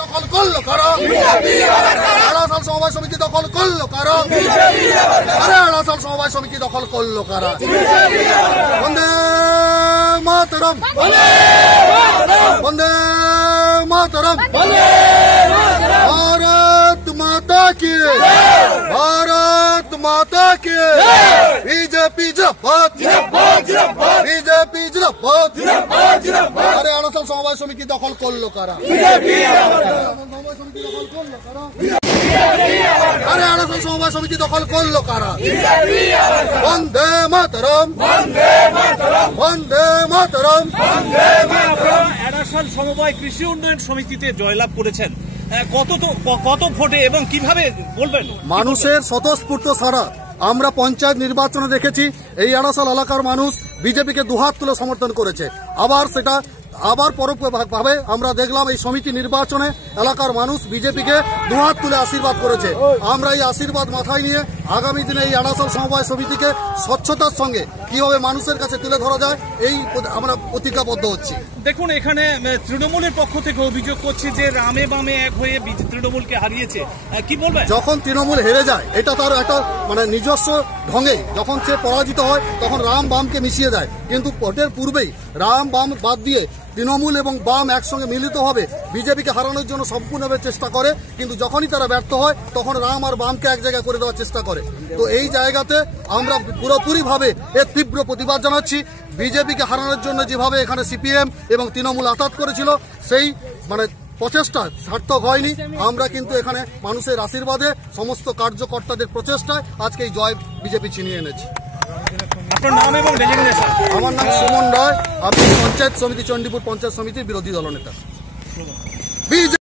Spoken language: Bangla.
দখল করলো কারা? আড়াসাল সমবায় সমিতি দখল করলো কারা? আরে আড়াসাল সমবায় সমিতি দখল করলো কারা? বন্দে মাতরম, বন্দে মাতরম, भारत माता की, भारत माता की, बीजेपी जिंदाबाद, बीजेपी जिंदाबाद। अरे আড়াসাল সমবায় সমিতি দখল করলো কারা? আরে আড়াসাল সমবায় সমিতি দখল করলো কারা? বন্দে মাতরম, বন্দে মাতরম। আড়াসাল সমবায় কৃষি উন্নয়ন সমিতিতে জয়লাভ করেছেন, কত ভোটে এবং কিভাবে বলবেন? মানুষের স্বতঃস্ফূর্ত সারা আমরা পঞ্চায়েত নির্বাচনে দেখেছি। এই আড়াসাল এলাকার মানুষ বিজেপিকে দুহাত তুলে সমর্থন করেছে। আবার পরোক্ষভাবে আমরা দেখলাম এই সমিতি নির্বাচনে এলাকার মানুষ বিজেপিকে দুহাত তুলে আশীর্বাদ করেছে। আমরা এই আশীর্বাদ মাথায় নিয়ে আগামী দিনে এই আড়াসাল সমবায় সমিতিকে স্বচ্ছতার সঙ্গে কিভাবে মানুষের কাছে তুলে ধরা যায় এই আমরা প্রতিজ্ঞাবদ্ধ হচ্ছি। দেখুন, এখানে তৃণমূলের পক্ষ থেকে অভিযোগ করছে যে রামে বামে এক হয়ে তৃণমূলকে হারিয়েছে, কি বলবেন? যখন তৃণমূল হেরে যায় এটা তার একটা নিজস্ব ঢঙে, যখন সে পরাজিত হয় তখন রাম বামকে মিশিয়ে দেয়। কিন্তু ভোটের পূর্বেই রাম বাম বাদ দিয়ে তৃণমূল এবং বাম একসঙ্গে মিলিত হবে বিজেপিকে হারানোর জন্য সম্পূর্ণভাবে চেষ্টা করে। কিন্তু যখনই তারা ব্যর্থ হয় তখন রাম আর বামকে এক জায়গায় করে দেওয়ার চেষ্টা করে। তো এই জায়গাতে আমরা পুরোপুরিভাবে এর তীব্র প্রতিবাদ জানাচ্ছি। বিজেপিকে হারানোর জন্য যেভাবে এখানে সিপিএম এবং তৃণমূল আঘাত করেছিল সেই প্রচেষ্টা সার্থক হয়নি। আমরা কিন্তু এখানে মানুষের আশীর্বাদে সমস্ত কার্যকর্তাদের প্রচেষ্টায় আজকে এই জয় বিজেপি ছিনিয়ে এনেছি। আপনার নাম এবং ডেজিগনেশন? আমার নাম সুমন রায়, আমি পঞ্চায়েত সমিতি চণ্ডীপুর পঞ্চায়েত সমিতির বিরোধী দলনেতা।